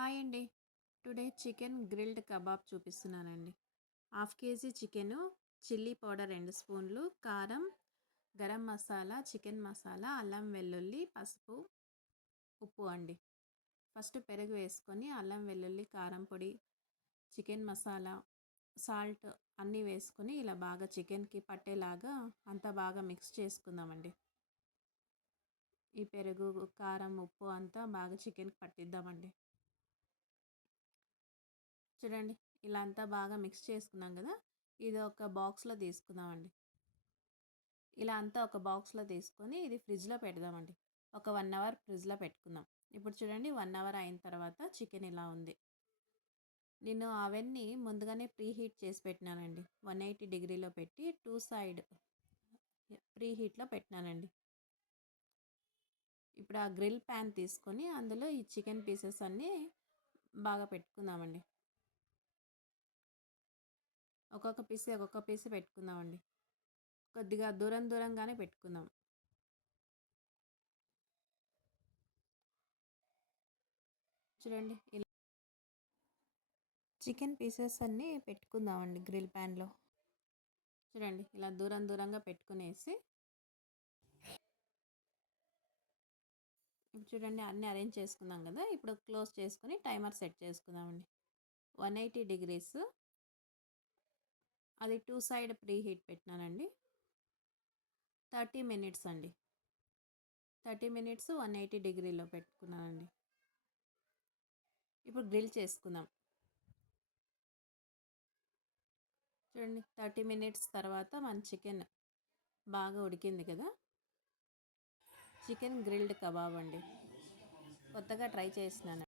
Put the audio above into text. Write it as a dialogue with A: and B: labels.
A: Hi అండి. Today chicken grilled kebab చూపిస్తున్నానండి. Half KG chicken chilli powder రెండు స్పూన్లు కారం గరం మసాలా చికెన్ మసాలా అల్లం వెల్లుల్లి పసుపు ఉప్పు అండి. ఫస్ట్ పెరుగు వేసుకొని అల్లం వెల్లుల్లి కారం పొడి చికెన్ మసాలా సాల్ట్ అన్నీ వేసుకొని ఇలా బాగా చికెన్కి పట్టేలాగా అంత బాగా మిక్స్ చేసుకుందామండి. ఈ పెరుగు కారం ఉప్పు అంతా బాగా చికెన్కి పట్టిద్దామండి. చూడండి. ఇలా అంతా బాగా మిక్స్ చేసుకున్నాం కదా! ఇది ఒక బాక్స్లో తీసుకుందామండి. ఇలా అంతా ఒక బాక్స్లో తీసుకొని ఇది ఫ్రిడ్జ్లో పెడదామండి. ఒక వన్ అవర్ ఫ్రిడ్జ్లో పెట్టుకుందాం. ఇప్పుడు చూడండి వన్ అవర్ అయిన తర్వాత చికెన్ ఇలా ఉంది. నేను అవన్నీ ముందుగానే ప్రీ హీట్ చేసి పెట్టినానండి. వన్ ఎయిటీ డిగ్రీలో పెట్టి టూ సైడ్ ప్రీ హీట్లో పెట్టినానండి. ఇప్పుడు ఆ గ్రిల్ ప్యాన్ తీసుకొని అందులో ఈ చికెన్ పీసెస్ అన్నీ బాగా పెట్టుకుందామండి. ఒక్కొక్క పీస్ ఒక్కొక్క పీస్ పెట్టుకుందామండి. కొద్దిగా దూరం దూరంగానే పెట్టుకుందాం. చూడండి ఇలా చికెన్ పీసెస్ అన్నీ పెట్టుకుందామండి గ్రిల్ ప్యాన్లో. చూడండి ఇలా దూరం దూరంగా పెట్టుకునేసి చూడండి అన్నీ అరేంజ్ చేసుకుందాం కదా ఇప్పుడు క్లోజ్ చేసుకుని టైమర్ సెట్ చేసుకుందామండి. వన్ ఎయిటీ డిగ్రీస్ అది టూ సైడ్ ప్రీ హీట్ పెట్టినానండి. థర్టీ మినిట్స్ అండి. థర్టీ మినిట్స్ వన్ ఎయిటీ డిగ్రీలో పెట్టుకున్నానండి. ఇప్పుడు గ్రిల్ చేసుకుందాం. చూడండి థర్టీ మినిట్స్ తర్వాత మన చికెన్ బాగా ఉడికింది కదా. చికెన్ గ్రిల్డ్ కబాబ్ అండి. కొత్తగా ట్రై చేసినాను.